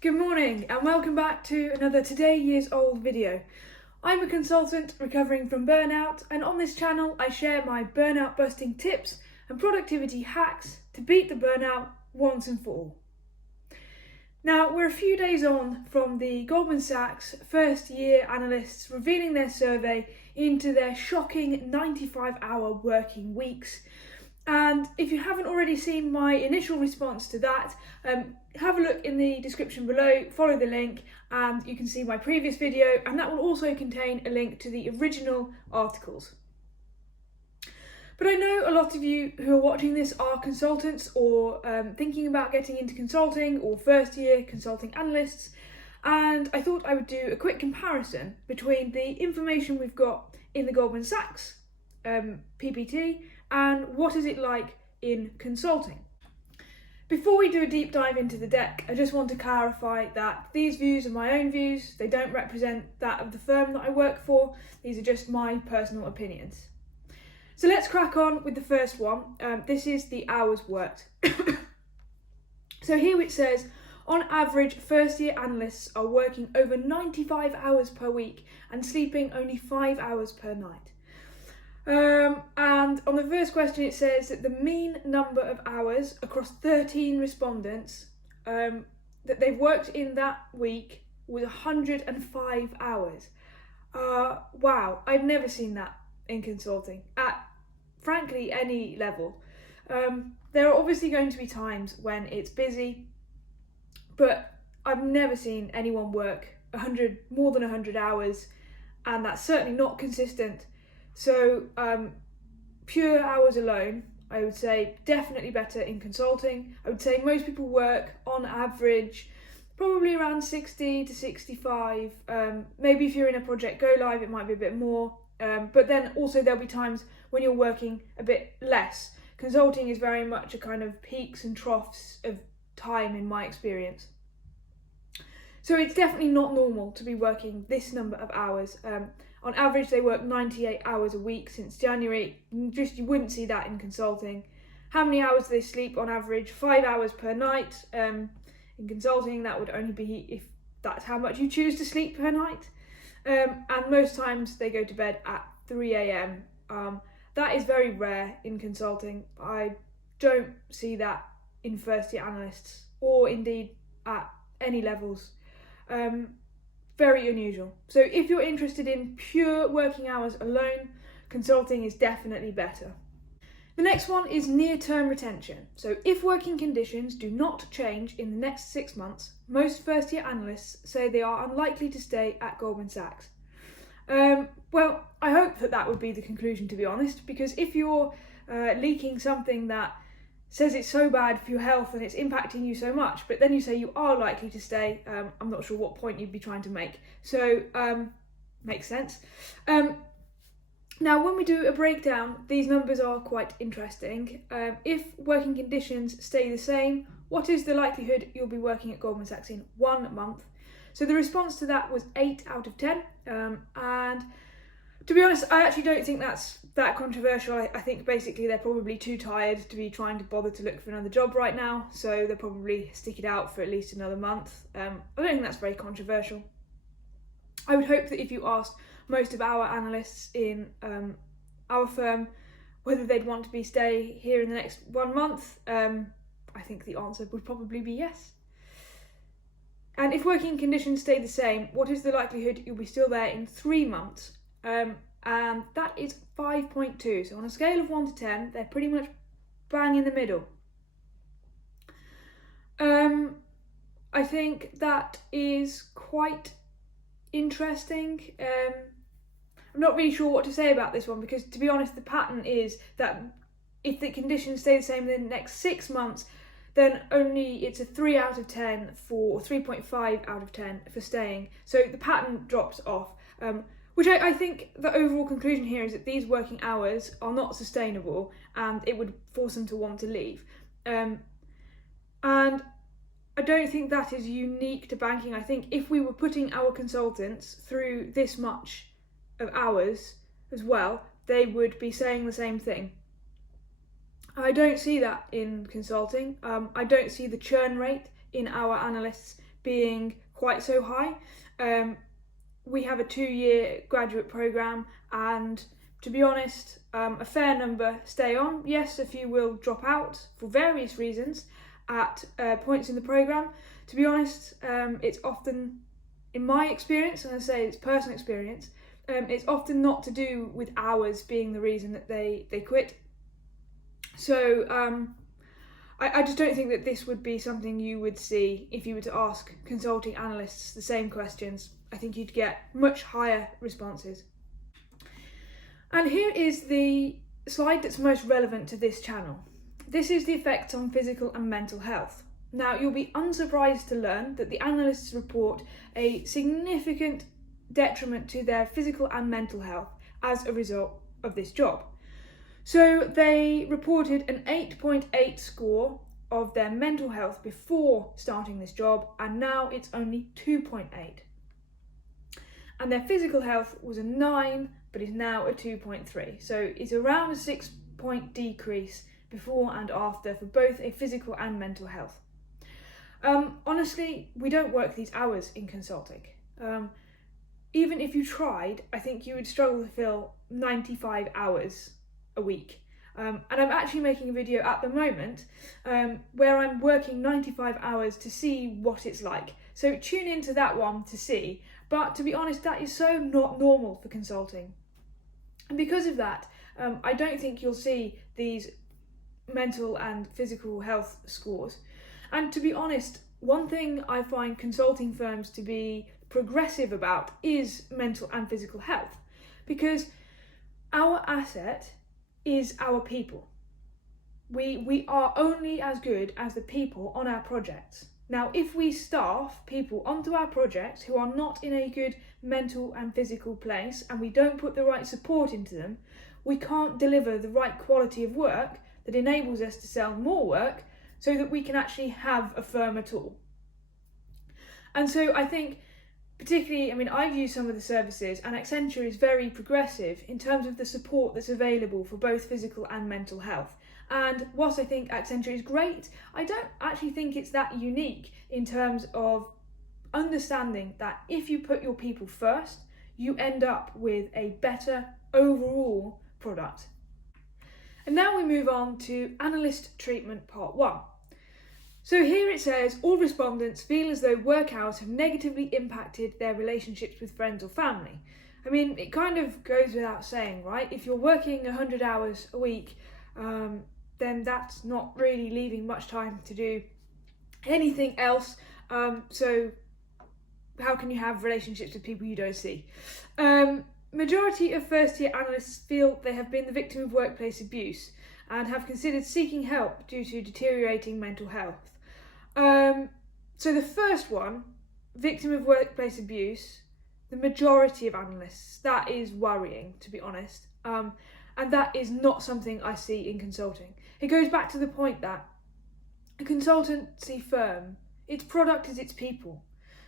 Good morning and welcome back to another Today Years Old video. I'm a consultant recovering from burnout, and on this channel I share my burnout busting tips and productivity hacks to beat the burnout once and for all. Now, we're a few days on from the Goldman Sachs first year analysts revealing their survey into their shocking 95-hour working weeks. And if you haven't already seen my initial response to that, have a look in the description below, follow the link, and you can see my previous video, and that will also contain a link to the original articles. But I know a lot of you who are watching this are consultants or thinking about getting into consulting or first year consulting analysts, and I thought I would do a quick comparison between the information we've got in the Goldman Sachs PPT and what is it like in consulting. Before we do a deep dive into the deck, I just want to clarify that these views are my own views. They don't represent that of the firm that I work for. These are just my personal opinions. So let's crack on with the first one. This is the hours worked. So here it says, on average, first year analysts are working over 95 hours per week and sleeping only 5 hours per night. And on the first question it says that the mean number of hours across 13 respondents that they've worked in that week was 105 hours. Wow, I've never seen that in consulting at, frankly, any level. There are obviously going to be times when it's busy, but I've never seen anyone work more than 100 hours, and that's certainly not consistent. So pure hours alone, I would say definitely better in consulting. I would say most people work on average probably around 60 to 65. Maybe if you're in a project go live, it might be a bit more. But then also there'll be times when you're working a bit less. Consulting is very much a kind of peaks and troughs of time in my experience. So it's definitely not normal to be working this number of hours. On average, they work 98 hours a week since January. You wouldn't see that in consulting. How many hours do they sleep on average? 5 hours per night. In consulting, that would only be if that's how much you choose to sleep per night. And most times they go to bed at 3 a.m. That is very rare in consulting. I don't see that in first year analysts or indeed at any levels. Very unusual. So if you're interested in pure working hours alone, consulting is definitely better. The next one is near-term retention. So if working conditions do not change in the next 6 months, most first-year analysts say they are unlikely to stay at Goldman Sachs. Well, I hope that would be the conclusion, to be honest, because if you're leaking something that says it's so bad for your health and it's impacting you so much, but then you say you are likely to stay, I'm not sure what point you'd be trying to make. So, makes sense. Now, when we do a breakdown, these numbers are quite interesting. If working conditions stay the same, what is the likelihood you'll be working at Goldman Sachs in 1 month? So the response to that was 8 out of 10. And to be honest, I actually don't think that's that controversial. I think basically they're probably too tired to be trying to bother to look for another job right now, so they'll probably stick it out for at least another month. I don't think that's very controversial. I would hope that if you asked most of our analysts in our firm whether they'd want to stay here in the next 1 month, I think the answer would probably be yes. And if working conditions stay the same, what is the likelihood you'll be still there in 3 months? And that is 5.2. So on a scale of 1 to 10, they're pretty much bang in the middle. I think that is quite interesting. I'm not really sure what to say about this one because, to be honest, the pattern is that if the conditions stay the same in the next 6 months, then only it's a 3 out of 10 or 3.5 out of 10 for staying. So the pattern drops off. Which I think the overall conclusion here is that these working hours are not sustainable and it would force them to want to leave. And I don't think that is unique to banking. I think if we were putting our consultants through this much of hours as well, they would be saying the same thing. I don't see that in consulting. I don't see the churn rate in our analysts being quite so high. We have a 2-year graduate programme, and to be honest, a fair number stay on. Yes, a few will drop out for various reasons at points in the programme. To be honest, it's often, in my experience, and I say it's personal experience, it's often not to do with hours being the reason that they quit. So I just don't think that this would be something you would see if you were to ask consulting analysts the same questions. I think you'd get much higher responses. And here is the slide that's most relevant to this channel. This is the effects on physical and mental health. Now, you'll be unsurprised to learn that the analysts report a significant detriment to their physical and mental health as a result of this job. So they reported an 8.8 score of their mental health before starting this job, and now it's only 2.8. And their physical health was a 9, but is now a 2.3. So it's around a 6-point decrease before and after for both a physical and mental health. Honestly, we don't work these hours in consulting. Even if you tried, I think you would struggle to fill 95 hours a week. And I'm actually making a video at the moment where I'm working 95 hours to see what it's like. So tune into that one to see. But to be honest, that is so not normal for consulting. And because of that, I don't think you'll see these mental and physical health scores. And to be honest, one thing I find consulting firms to be progressive about is mental and physical health, because our asset is our people. We are only as good as the people on our projects. Now, if we staff people onto our projects who are not in a good mental and physical place, and we don't put the right support into them, we can't deliver the right quality of work that enables us to sell more work so that we can actually have a firm at all. And so I think, particularly, I've used some of the services, and Accenture is very progressive in terms of the support that's available for both physical and mental health. And whilst I think Accenture is great, I don't actually think it's that unique in terms of understanding that if you put your people first, you end up with a better overall product. And now we move on to Analyst Treatment Part 1. So here it says, all respondents feel as though work hours have negatively impacted their relationships with friends or family. It kind of goes without saying, right? If you're working 100 hours a week, then that's not really leaving much time to do anything else. So how can you have relationships with people you don't see? Majority of first-year analysts feel they have been the victim of workplace abuse and have considered seeking help due to deteriorating mental health. So the first one, victim of workplace abuse, the majority of analysts, that is worrying, to be honest. And that is not something I see in consulting. It goes back to the point that a consultancy firm, its product is its people.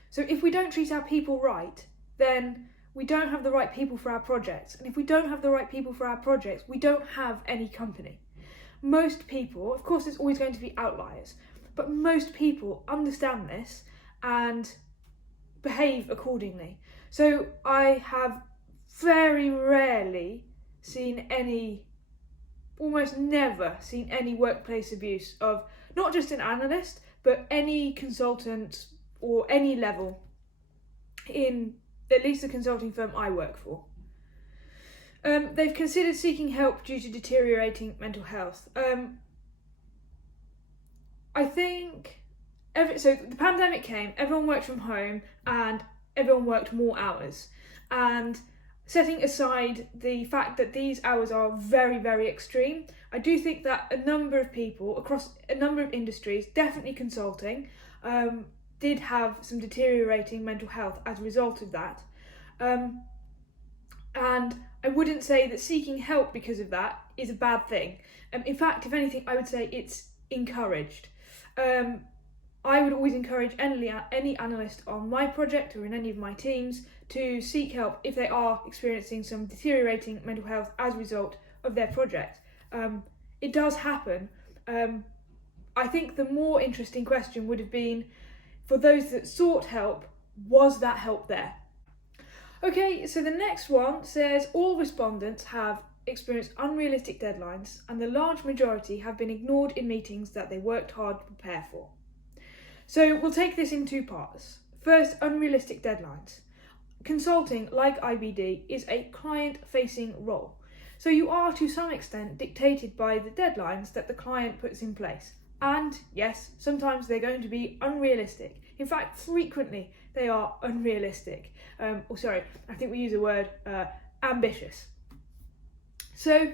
So if we don't treat our people right, then we don't have the right people for our projects. And if we don't have the right people for our projects, we don't have any company. Most people, of course there's always going to be outliers, but most people understand this and behave accordingly. So I have very rarely seen any, almost never seen any workplace abuse of not just an analyst, but any consultant or any level in at least the consulting firm I work for. They've considered seeking help due to deteriorating mental health. I think, so the pandemic came, everyone worked from home and everyone worked more hours. And setting aside the fact that these hours are very, very extreme, I do think that a number of people across a number of industries, definitely consulting, did have some deteriorating mental health as a result of that. And I wouldn't say that seeking help because of that is a bad thing. In fact, if anything, I would say it's encouraged. I would always encourage any analyst on my project or in any of my teams to seek help if they are experiencing some deteriorating mental health as a result of their project. It does happen. I think the more interesting question would have been, for those that sought help, was that help there? Okay, so the next one says all respondents have experienced unrealistic deadlines and the large majority have been ignored in meetings that they worked hard to prepare for. So we'll take this in two parts. First, unrealistic deadlines. Consulting, like IBD, is a client-facing role. So you are to some extent dictated by the deadlines that the client puts in place. And yes, sometimes they're going to be unrealistic. In fact, frequently they are unrealistic. I think we use the word ambitious. So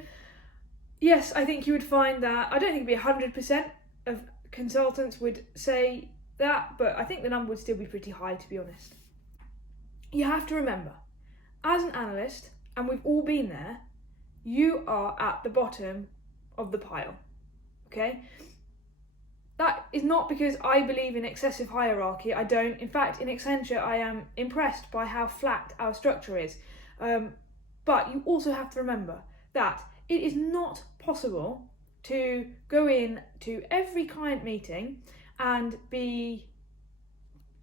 yes, I think you would find that, I don't think it'd be 100% of consultants would say that, but I think the number would still be pretty high, to be honest. You have to remember, as an analyst, and we've all been there, you are at the bottom of the pile, okay? That is not because I believe in excessive hierarchy. I don't. In fact, in Accenture, I am impressed by how flat our structure is. But you also have to remember that it is not possible to go in to every client meeting and be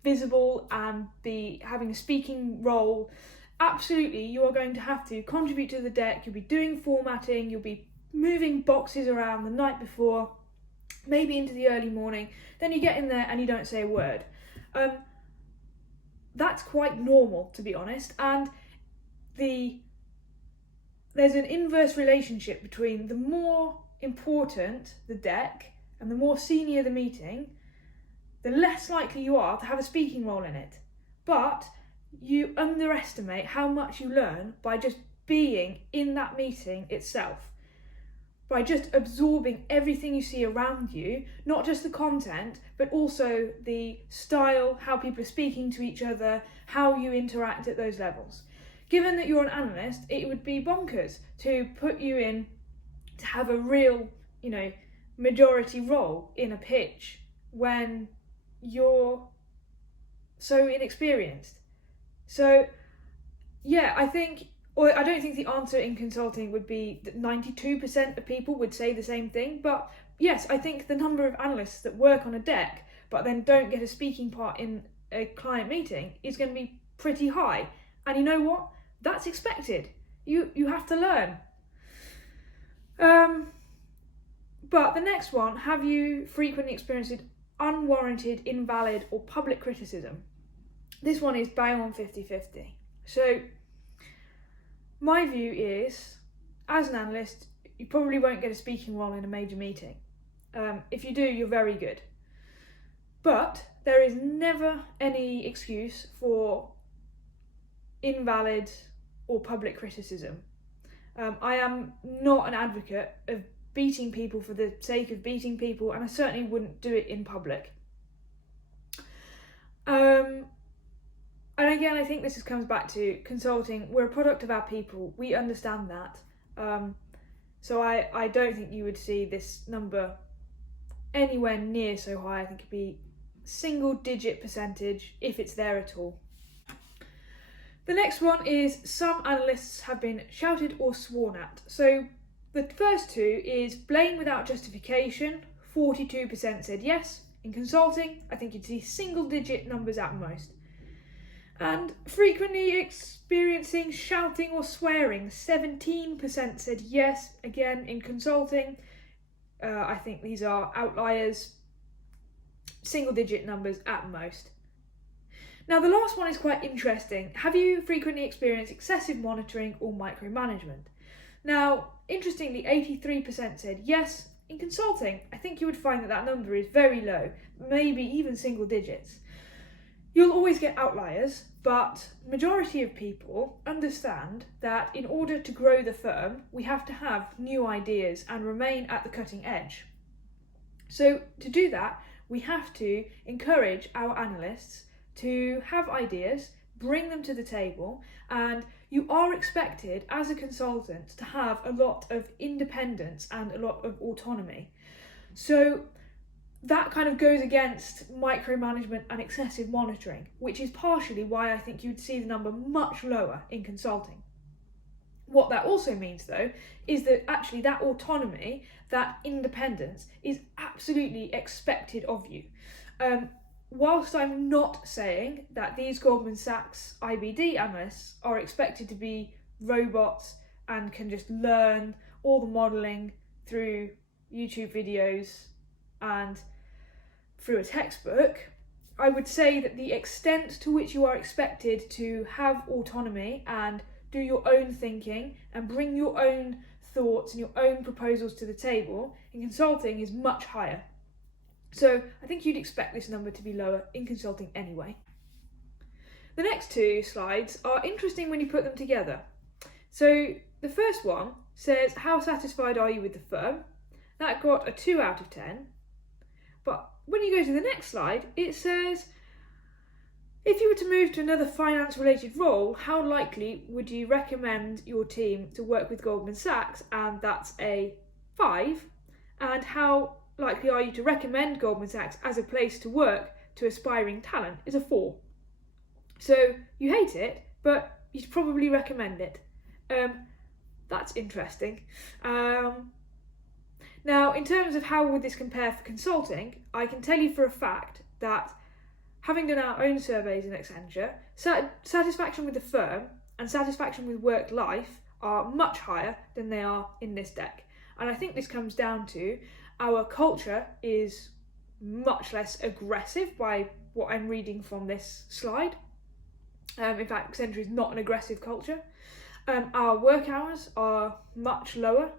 visible and be having a speaking role. Absolutely, you are going to have to contribute to the deck. You'll be doing formatting. You'll be moving boxes around the night before, maybe into the early morning. Then you get in there and you don't say a word. That's quite normal, to be honest. And there's an inverse relationship between the more important the deck and the more senior the meeting, the less likely you are to have a speaking role in it. But you underestimate how much you learn by just being in that meeting itself, by just absorbing everything you see around you, not just the content, but also the style, how people are speaking to each other, how you interact at those levels. Given that you're an analyst, it would be bonkers to put you in to have a real, majority role in a pitch when you're so inexperienced. So, yeah, I don't think the answer in consulting would be that 92% of people would say the same thing. But yes, I think the number of analysts that work on a deck but then don't get a speaking part in a client meeting is going to be pretty high. And you know what? That's expected. You have to learn. But the next one, have you frequently experienced unwarranted, invalid or public criticism? This one is bang on 50-50. So my view is, as an analyst, you probably won't get a speaking role in a major meeting. If you do, you're very good. But there is never any excuse for invalid or public criticism. I am not an advocate of beating people for the sake of beating people, and I certainly wouldn't do it in public. And again, I think this comes back to consulting. We're a product of our people. We understand that. So I don't think you would see this number anywhere near so high. I think it'd be single-digit percentage, if it's there at all. The next one is some analysts have been shouted or sworn at. So the first two is blame without justification. 42% said yes. In consulting, I think you'd see single-digit numbers at most. And frequently experiencing shouting or swearing, 17% said yes. Again, in consulting, I think these are outliers, single-digit numbers at most. Now, the last one is quite interesting. Have you frequently experienced excessive monitoring or micromanagement? Now, interestingly, 83% said yes. In consulting, I think you would find that number is very low, maybe even single digits. You'll always get outliers, but majority of people understand that in order to grow the firm, we have to have new ideas and remain at the cutting edge. So to do that, we have to encourage our analysts to have ideas, bring them to the table, and you are expected as a consultant to have a lot of independence and a lot of autonomy. So that kind of goes against micromanagement and excessive monitoring, which is partially why I think you'd see the number much lower in consulting. What that also means, though, is that actually that autonomy, that independence, is absolutely expected of you. whilst I'm not saying that these Goldman Sachs IBD analysts are expected to be robots and can just learn all the modelling through YouTube videos and through a textbook, I would say that the extent to which you are expected to have autonomy and do your own thinking and bring your own thoughts and your own proposals to the table in consulting is much higher. So I think you'd expect this number to be lower in consulting anyway. The next two slides are interesting when you put them together. So the first one says, how satisfied are you with the firm? That got a 2 out of 10. But when you go to the next slide, it says, if you were to move to another finance-related role, how likely would you recommend your team to work with Goldman Sachs? And that's a 5. And how likely are you to recommend Goldman Sachs as a place to work to aspiring talent is a 4. So you hate it, but you'd probably recommend it. That's interesting. Now, in terms of how would this compare for consulting, I can tell you for a fact that having done our own surveys in Accenture, satisfaction with the firm and satisfaction with work life are much higher than they are in this deck. And I think this comes down to our culture is much less aggressive by what I'm reading from this slide. In fact, Accenture is not an aggressive culture. Our work hours are much lower,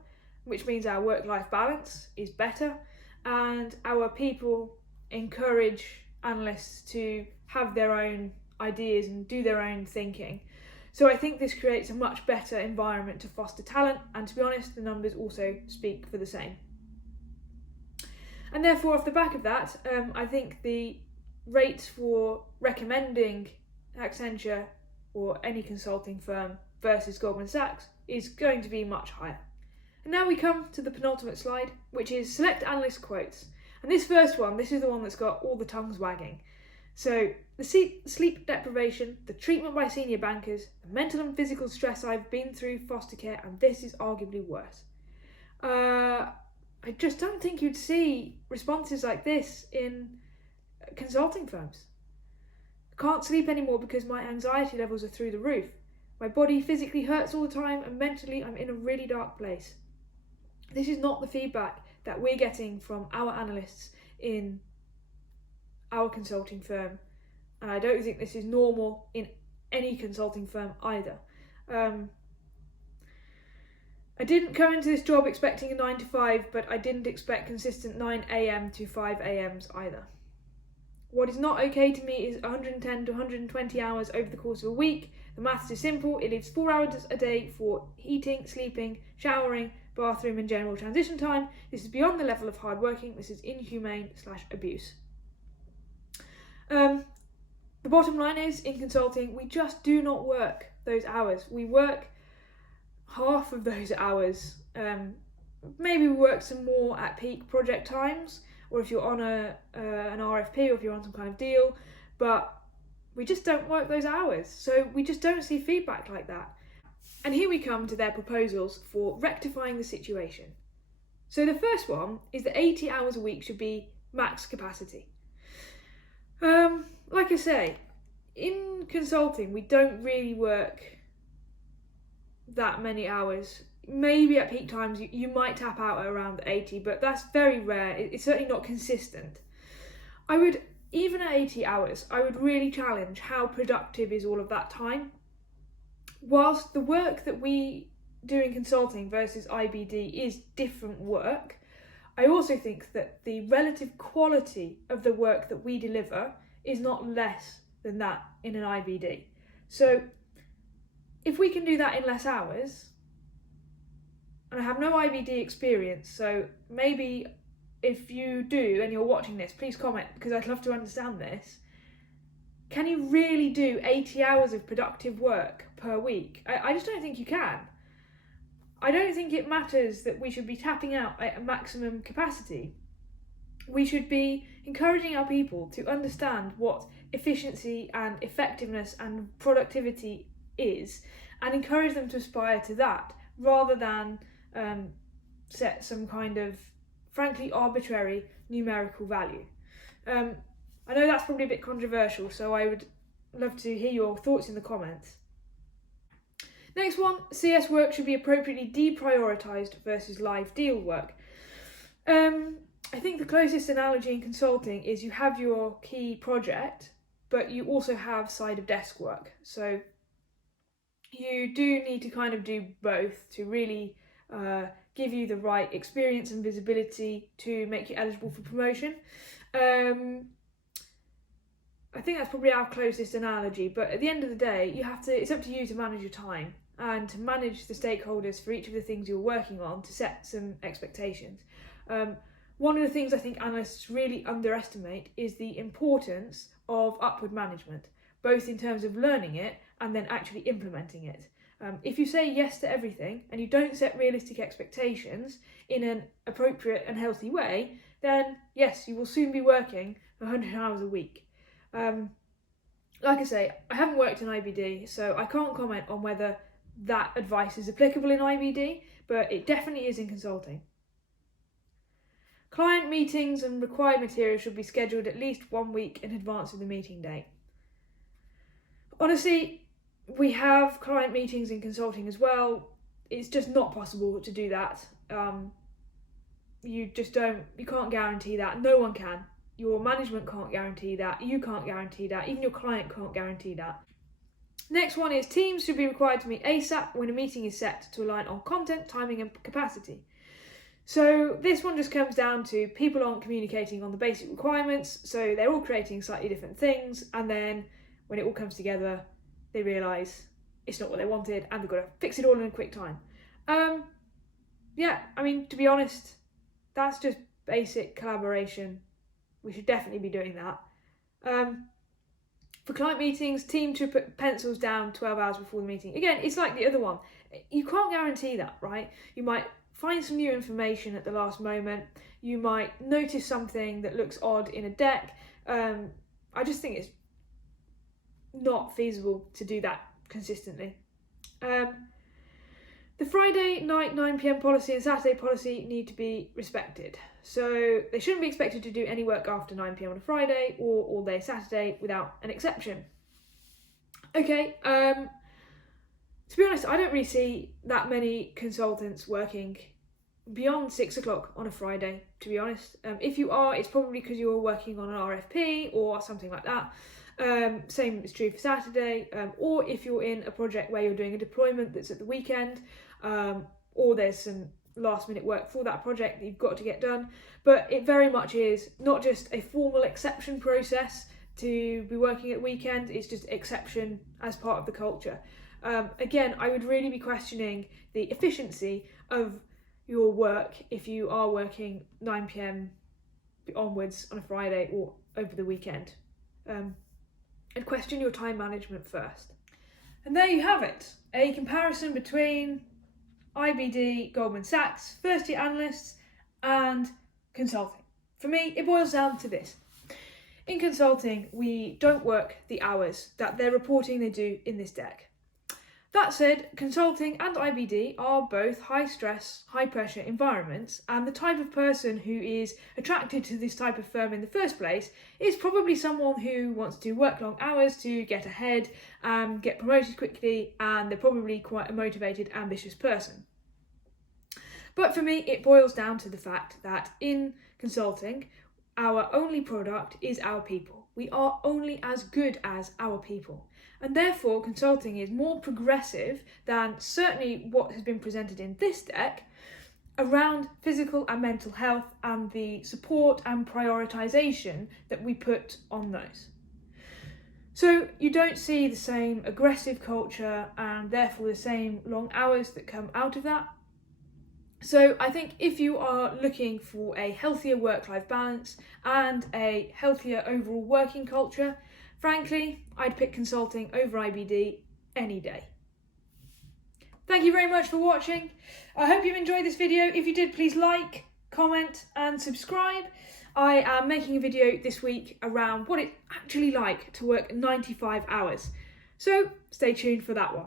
which means our work-life balance is better, and our people encourage analysts to have their own ideas and do their own thinking. So I think this creates a much better environment to foster talent, and to be honest, the numbers also speak for the same. And therefore, off the back of that, I think the rates for recommending Accenture or any consulting firm versus Goldman Sachs is going to be much higher. And now we come to the penultimate slide, which is select analyst quotes. And this first one, this is the one that's got all the tongues wagging. So, the sleep deprivation, the treatment by senior bankers, the mental and physical stress I've been through foster care, and this is arguably worse. I just don't think you'd see responses like this in consulting firms. I can't sleep anymore because my anxiety levels are through the roof. My body physically hurts all the time, and mentally I'm in a really dark place. This is not the feedback that we're getting from our analysts in our consulting firm, and I don't think this is normal in any consulting firm either. I didn't come into this job expecting a 9 to 5, but I didn't expect consistent 9 a.m. to 5 a.m.s either. What is not okay to me is 110 to 120 hours over the course of a week. The maths is simple. It leaves 4 hours a day for eating, sleeping, showering, bathroom and general transition time. This is beyond the level of hard working. This is inhumane/abuse. The bottom line is, in consulting, we just do not work those hours. We work half of those hours. Maybe we work some more at peak project times, or if you're on an RFP, or if you're on some kind of deal, but we just don't work those hours. So we just don't see feedback like that. And here we come to their proposals for rectifying the situation. So the first one is that 80 hours a week should be max capacity. Like I say, in consulting, we don't really work that many hours. Maybe at peak times you might tap out at around 80, but that's very rare. It's certainly not consistent. Even at 80 hours, I would really challenge how productive is all of that time. Whilst the work that we do in consulting versus IBD is different work, I also think that the relative quality of the work that we deliver is not less than that in an IBD. So if we can do that in less hours, and I have no IBD experience, so maybe if you do and you're watching this, please comment, because I'd love to understand this. Can you really do 80 hours of productive work per week? I just don't think you can. I don't think it matters that we should be tapping out at a maximum capacity. We should be encouraging our people to understand what efficiency and effectiveness and productivity is, and encourage them to aspire to that, rather than set some kind of frankly arbitrary numerical value. I know that's probably a bit controversial, so I would love to hear your thoughts in the comments. Next one, CS work should be appropriately deprioritised versus live deal work. I think the closest analogy in consulting is you have your key project, but you also have side of desk work. So you do need to kind of do both to really give you the right experience and visibility to make you eligible for promotion. I think that's probably our closest analogy, but at the end of the day, it's up to you to manage your time and to manage the stakeholders for each of the things you're working on to set some expectations. One of the things I think analysts really underestimate is the importance of upward management, both in terms of learning it and then actually implementing it. If you say yes to everything and you don't set realistic expectations in an appropriate and healthy way, then yes, you will soon be working 100 hours a week. Like I say, I haven't worked in IBD, so I can't comment on whether that advice is applicable in IBD, but it definitely is in consulting. Client meetings and required material should be scheduled at least 1 week in advance of the meeting date. Honestly, we have client meetings in consulting as well. It's just not possible to do that. You can't guarantee that. No one can. Your management can't guarantee that. You can't guarantee that. Even your client can't guarantee that. Next one is teams should be required to meet ASAP when a meeting is set to align on content, timing and capacity. So this one just comes down to people aren't communicating on the basic requirements, so they're all creating slightly different things, and then when it all comes together, they realise it's not what they wanted and they've got to fix it all in a quick time. To be honest, that's just basic collaboration. We should definitely be doing that. For client meetings, team should put pencils down 12 hours before the meeting. Again, it's like the other one. You can't guarantee that, right? You might find some new information at the last moment. You might notice something that looks odd in a deck. I just think it's not feasible to do that consistently. The Friday night 9 PM policy and Saturday policy need to be respected. So they shouldn't be expected to do any work after 9 PM on a Friday or all day Saturday without an exception. Okay, to be honest, I don't really see that many consultants working beyond 6 o'clock on a Friday, to be honest. If you are, it's probably because you're working on an RFP or something like that. Same is true for Saturday, or if you're in a project where you're doing a deployment that's at the weekend, or there's some last minute work for that project that you've got to get done. But it very much is not just a formal exception process to be working at the weekend, it's just exception as part of the culture. Again, I would really be questioning the efficiency of your work if you are working 9 PM onwards on a Friday or over the weekend. And question your time management first. And there you have it, a comparison between IBD, Goldman Sachs, first year analysts and consulting. For me, it boils down to this. In consulting, we don't work the hours that they're reporting they do in this deck. That said, consulting and IBD are both high stress, high pressure environments, and the type of person who is attracted to this type of firm in the first place is probably someone who wants to work long hours to get ahead, get promoted quickly, and they're probably quite a motivated, ambitious person. But for me, it boils down to the fact that in consulting, our only product is our people. We are only as good as our people. And therefore, consulting is more progressive than certainly what has been presented in this deck around physical and mental health and the support and prioritisation that we put on those. So you don't see the same aggressive culture and therefore the same long hours that come out of that. So I think if you are looking for a healthier work-life balance and a healthier overall working culture, frankly, I'd pick consulting over IBD any day. Thank you very much for watching. I hope you enjoyed this video. If you did, please like, comment and subscribe. I am making a video this week around what it's actually like to work 95 hours. So stay tuned for that one.